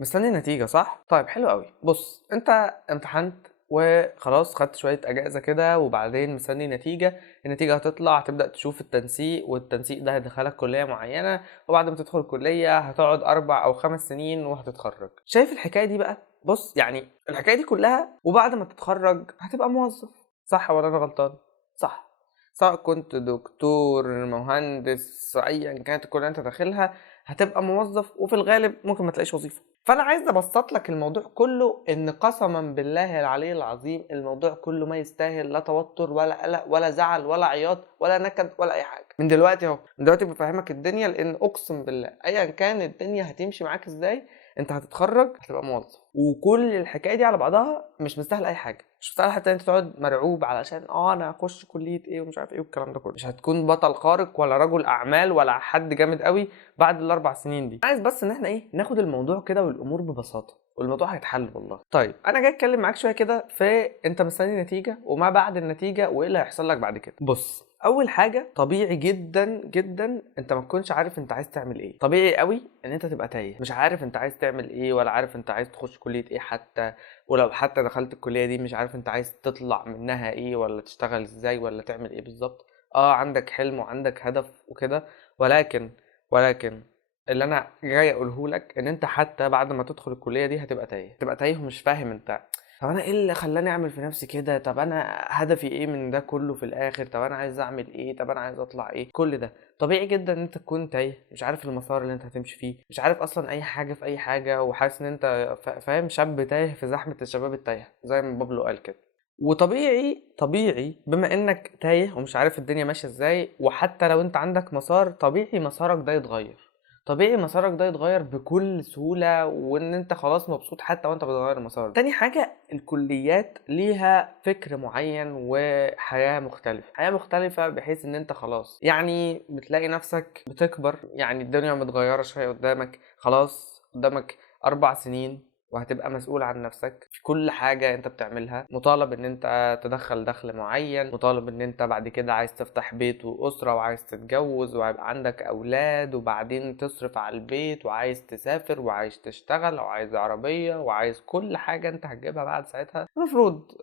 مستني النتيجة صح؟ طيب حلو قوي. بص انت امتحنت وخلاص خدت شوية اجازة كده وبعدين مستني النتيجة هتطلع، هتبدأ تشوف التنسيق، والتنسيق ده هيدخلك كلية معينة، وبعد ما تدخل الكلية هتقعد 4 أو 5 سنين وهتتخرج. شايف الحكاية دي بقى؟ بص يعني الحكاية دي كلها وبعد ما تتخرج هتبقى موظف، صح ولا انا غلطان؟ صح. سواء كنت دكتور مهندس ايا كانت الكلية انت داخلها هتبقى موظف، وفي الغالب ممكن ما تلاقيش وظيفة. فانا عايز ابسط لك الموضوع كله ان قسما بالله العلي العظيم الموضوع كله ما يستاهل لا توتر ولا قلق ولا زعل ولا عياط ولا نكد ولا اي حاجه. من دلوقتي اهو، من دلوقتي بفهمك الدنيا، لان اقسم بالله ايا كان الدنيا هتمشي معاك ازاي انت هتتخرج هتبقى موظف. وكل الحكايه دي على بعضها مش مستاهل اي حاجه، مش مستاهل حتى انت تقعد مرعوب علشان انا هخش كليه ايه ومش عارف ايه والكلام ده كله. مش هتكون بطل خارق ولا رجل اعمال ولا حد جامد قوي بعد ال4 سنين دي. عايز بس ان احنا ناخد الموضوع كده والامور ببساطه، والموضوع هيتحل والله. طيب انا جاي اتكلم معاك شويه كده في انت مستني نتيجه وما بعد النتيجه وايه اللي هيحصل لك بعد كده. بص اول حاجه طبيعي جدا جدا انت ما تكونش عارف انت عايز تعمل ايه. طبيعي قوي ان انت تبقى تايه، مش عارف انت عايز تعمل ايه ولا عارف انت عايز تخش كليه ايه حتى، ولو حتى دخلت الكليه دي مش عارف انت عايز تطلع منها ايه ولا تشتغل ازاي ولا تعمل ايه بالظبط. عندك حلم وعندك هدف وكده، ولكن اللي انا جاي اقوله لك ان انت حتى بعد ما تدخل الكليه دي هتبقى تايه ومش فاهم انت طب انا ايه اللي خلاني اعمل في نفسي كده، طب انا هدفي ايه من ده كله في الاخر، طب انا عايز اعمل ايه، طب انا عايز اطلع ايه. كل ده طبيعي جدا ان انت تكون تايه، مش عارف المسار اللي انت هتمشي فيه، مش عارف اصلا اي حاجه في اي حاجه، وحاسس ان انت فاهم شاب تايه في زحمه الشباب التايهه زي ما بابلو قال كده. وطبيعي بما انك تايه ومش عارف الدنيا ماشيه ازاي، وحتى لو انت عندك مسار طبيعي مسارك ده يتغير. طبيعي مسارك ده يتغير بكل سهولة، وان انت خلاص مبسوط حتى وانت بتغير المسار. تاني حاجة الكليات ليها فكر معين وحياة مختلفة، حياة مختلفة بحيث ان انت خلاص يعني بتلاقي نفسك بتكبر، يعني الدنيا متغيرة شوية قدامك، خلاص قدامك 4 سنين وهتبقى مسؤول عن نفسك في كل حاجة انت بتعملها، مطالب ان انت تدخل دخل معين، مطالب ان انت بعد كده عايز تفتح بيت واسرة وعايز تتجوز وهيبقى عندك اولاد، وبعدين تصرف على البيت وعايز تسافر وعايز تشتغل وعايز عربية وعايز كل حاجة انت هتجيبها بعد ساعتها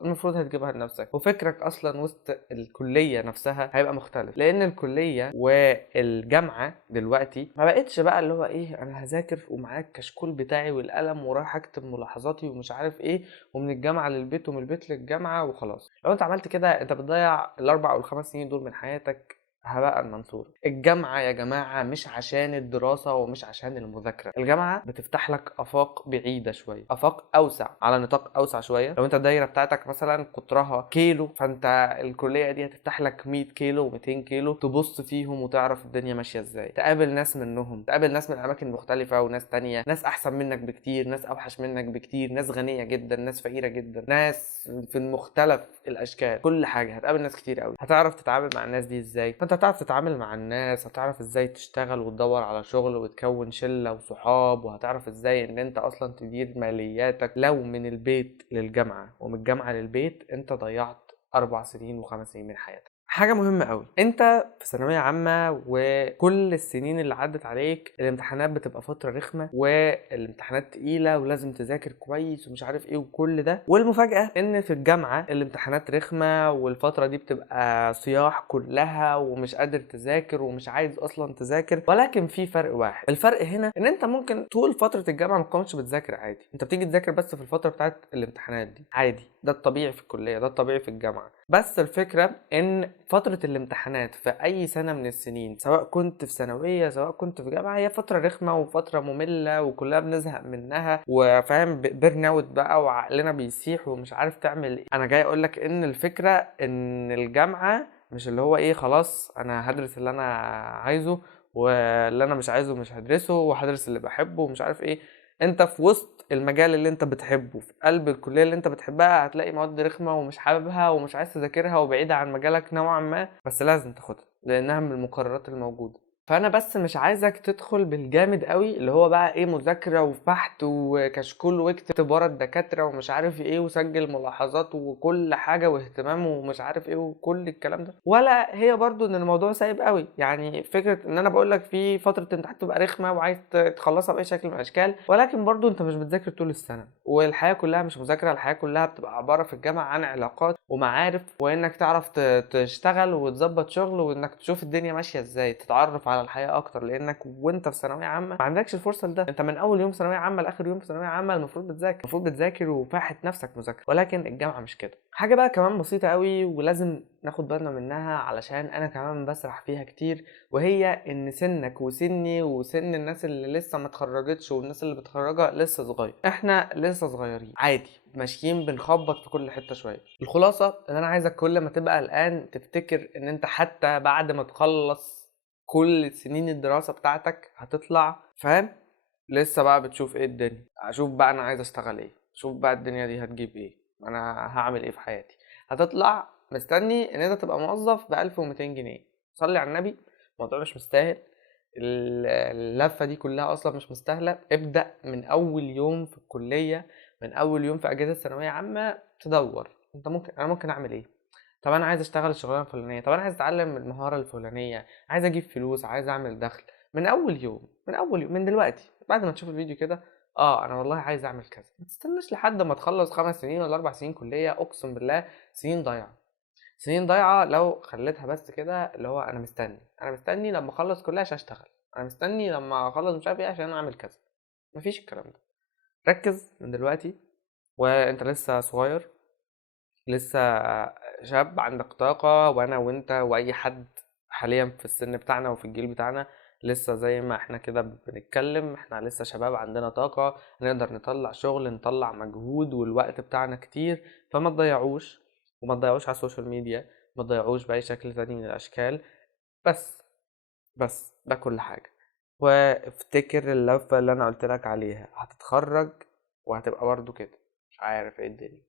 المفروض هتجيبها لنفسك. وفكرك اصلا وسط الكلية نفسها هيبقى مختلف، لان الكلية والجامعة دلوقتي ما بقتش بقى اللي هو ايه انا هذاكر ومعاك الكشكول بتاعي والقلم ورايح اكتب ملاحظاتي ومش عارف ايه ومن الجامعه للبيت ومن البيت للجامعه وخلاص. لو انت عملت كده انت بتضيع ال4 أو ال5 سنين دول من حياتك هباء منثور. الجامعة يا جماعة مش عشان الدراسة ومش عشان المذاكرة، الجامعة بتفتح لك آفاق بعيدة شوية، آفاق أوسع على نطاق أوسع شوية. لو أنت الدايرة بتاعتك مثلا قطرها كيلو، فأنت الكلية دي هتفتح لك 100 كيلو و200 كيلو تبص فيهم وتعرف الدنيا ماشية ازاي، تقابل ناس منهم، تقابل ناس من أماكن مختلفة وناس تانية، ناس أحسن منك بكتير، ناس أوحش منك بكتير، ناس غنية جدا، ناس فقيرة جدا، ناس في مختلف الأشكال، كل حاجة هتقابل ناس كتير قوي. هتعرف تتعامل مع الناس دي ازاي؟ فانت هتعرف تتعامل مع الناس، هتعرف ازاي تشتغل وتدور على شغل وتكون شلة وصحاب، وهتعرف ازاي ان انت اصلا تدير مالياتك. لو من البيت للجامعة ومن الجامعة للبيت انت ضيعت 4 سنين و5 سنين من حياتك. حاجة مهمة قوي، انت في ثانوية عامة وكل السنين اللي عدت عليك الامتحانات بتبقى فترة رخمة والامتحانات تقيلة ولازم تذاكر كويس ومش عارف ايه وكل ده. والمفاجأة ان في الجامعة الامتحانات رخمة والفترة دي بتبقى صياح كلها ومش قادر تذاكر ومش عايز اصلا تذاكر. ولكن في فرق واحد، الفرق هنا ان انت ممكن طول فترة الجامعة ما تكونش بتذاكر عادي، انت بتيجي تذاكر بس في الفترة بتاعت الامتحانات دي عادي، ده الطبيعي في الكلية، ده الطبيعي في الجامعة. بس الفكرة ان فترة الامتحانات في اي سنة من السنين سواء كنت في ثانوية سواء كنت في جامعة هي فترة رخمة وفترة مملة وكلنا بنزهق منها وفاهم بيرن اوت بقى وعقلنا بيسيح ومش عارف تعمل ايه. انا جاي اقولك ان الفكرة ان الجامعة مش اللي هو ايه خلاص انا هدرس اللي انا عايزه واللي انا مش عايزه مش هدرسه وهدرس اللي بحبه ومش عارف ايه. انت في وسط المجال اللي انت بتحبه في قلب الكلية اللي انت بتحبها هتلاقي مواد رخمة ومش حاببها ومش عايز تذاكرها وبعيدة عن مجالك نوعا ما، بس لازم تاخدها لانها من المقررات الموجودة. فانا بس مش عايزك تدخل بالجامد قوي، اللي هو بقى ايه، مذاكره وفحت وكشكول واكتب ورا الدكاتره ومش عارف ايه وسجل ملاحظات وكل حاجه واهتمام ومش عارف ايه وكل الكلام ده. ولا هي برضو ان الموضوع سايب قوي، يعني فكره ان انا بقول لك في فتره امتحان تبقى رخمه وعايز تخلصها باي شكل من الاشكال، ولكن برضو انت مش بتذاكر طول السنه، والحياه كلها مش مذاكره، الحياه كلها بتبقى عباره في الجامعه عن علاقات ومعارف، وانك تعرف تشتغل وتظبط شغل، وانك تشوف الدنيا ماشيه ازاي، تتعرف على الحياه اكتر، لانك وانت في ثانويه عامه ما عندكش الفرصه لده. انت من اول يوم ثانويه عامه لاخر يوم في ثانويه عامه المفروض بتذاكر وفاحت نفسك مذاكره، ولكن الجامعه مش كده. حاجه بقى كمان بسيطه قوي ولازم ناخد بالنا منها علشان انا كمان بسرح فيها كتير، وهي ان سنك وسني وسن الناس اللي لسه ما اتخرجتش والناس اللي بتخرجها لسه صغير، احنا لسه صغيرين عادي ماشيين بنخبط في كل حته شويه. الخلاصه ان انا عايزك كل ما تبقى قلقان تفتكر ان انت حتى بعد ما تخلص كل سنين الدراسه بتاعتك هتطلع فاهم لسه بقى بتشوف ايه الدنيا، اشوف بقى انا عايز اشتغل ايه، شوف بقى الدنيا دي هتجيب ايه، انا هعمل ايه في حياتي. هتطلع مستني ان انت تبقى موظف ب 1200 جنيه. صلي على النبي، الموضوع مش مستاهل، اللفة دي كلها اصلا مش مستاهلة. ابدأ من اول يوم في الكلية، من اول يوم في اجازة ثانوية عامة تدور انت انا ممكن اعمل ايه. طب انا عايز اشتغل الشغلانة الفلانية، طب انا عايز اتعلم المهارة الفلانية، عايز اجيب فلوس، عايز اعمل دخل. من اول يوم، من دلوقتي بعد ما تشوف الفيديو كده، انا والله عايز اعمل كذا. ما تستناش لحد ما تخلص 5 سنين ولا 4 سنين كلية، اقسم بالله سنين ضايعة. سنين ضايعة لو خليتها بس كده، اللي هو انا مستني لما اخلص كلية عشان اشتغل، انا مستني لما اخلص مش عارف ايه عشان اعمل كذا. مفيش الكلام ده. ركز من دلوقتي، وانت لسه صغير، لسه شاب عندك طاقة، وانا وانت واي حد حاليا في السن بتاعنا وفي الجيل بتاعنا لسه زي ما احنا كده بنتكلم، احنا لسه شباب عندنا طاقة، نقدر نطلع شغل، نطلع مجهود، والوقت بتاعنا كتير. فما تضيعوش، وما تضيعوش على السوشيال ميديا، ما تضيعوش بأي شكل تاني من الأشكال. بس ده كل حاجة. وافتكر اللفة اللي أنا قلت لك عليها، هتتخرج وهتبقى برضو كده مش عارف ايه الدنيا.